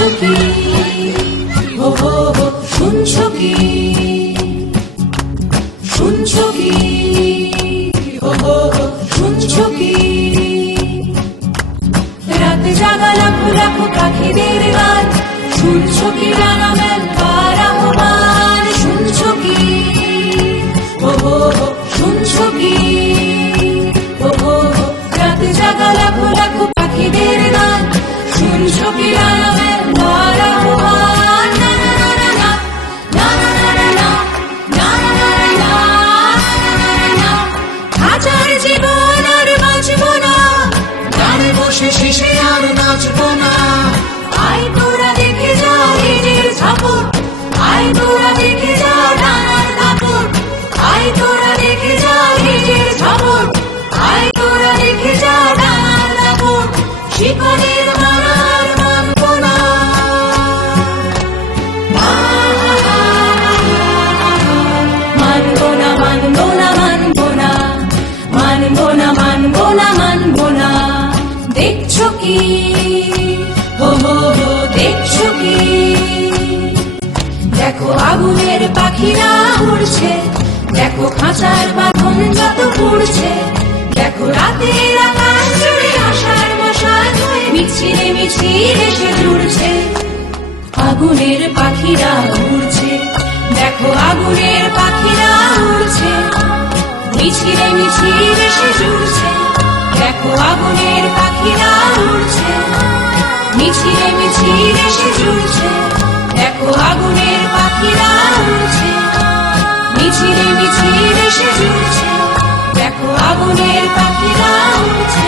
আছো কি? হো হো হো, শুনছো কি? শুনছো কি? হো হো হো, শুনছো কি? রাত জাগা লাখো লাখো পাখিদের গান, শুনছো কি জানাবেন কার আহ্বান? শুনছো কি? হো হো হো, শুনছো কি? হো হো হো, রাত জাগা লাখো লাখো পাখিদের গান, শুনছো কি জানাবেন কার আহ্বান? না না না না না না না না না না না না, হাজার জীবন আর বাঁচবো না, গানে বসে শেষে আর নাচবো না। আয় তোরা দেখে যা নিজের ঝাপট, আয় তোরা দেখে যা ডানার দাপট, আয় তোরা দেখে যা নিজের ঝাপট, আয় তোরা দেখে যা ডানার দাপট। শিকড়ের মালার মানবো না, মানবো না মানবো না মানবো না, মানবো না মানবো না মানবো না। দেখছো কি? হো হো হো, দেখছো কি? দেখো আগুনের পাখিরা উড়ছে, দেখো খাঁচার বাঁধন যত পুড়ছে, দেখো রাতের আকাশ জুড়ে আশার মশাল হয়ে মিছিলে মিছিলে এসে জুড়ছে। আগুনের পাখিরা উড়ছে, দেখো আগুনের পাখিরা উড়ছে, মিছিলে মিছিলে এসে জুড়ছে। দেখো আগুনের পাখিরা উড়ছে, মিছিলে মিছিলে এসে জুড়ছে। দেখো আগুনের পাখিরা উড়ছে, মিছিলে মিছিলে এসে জুড়ছে। দেখো আগুনের পাখিরা উড়ছে।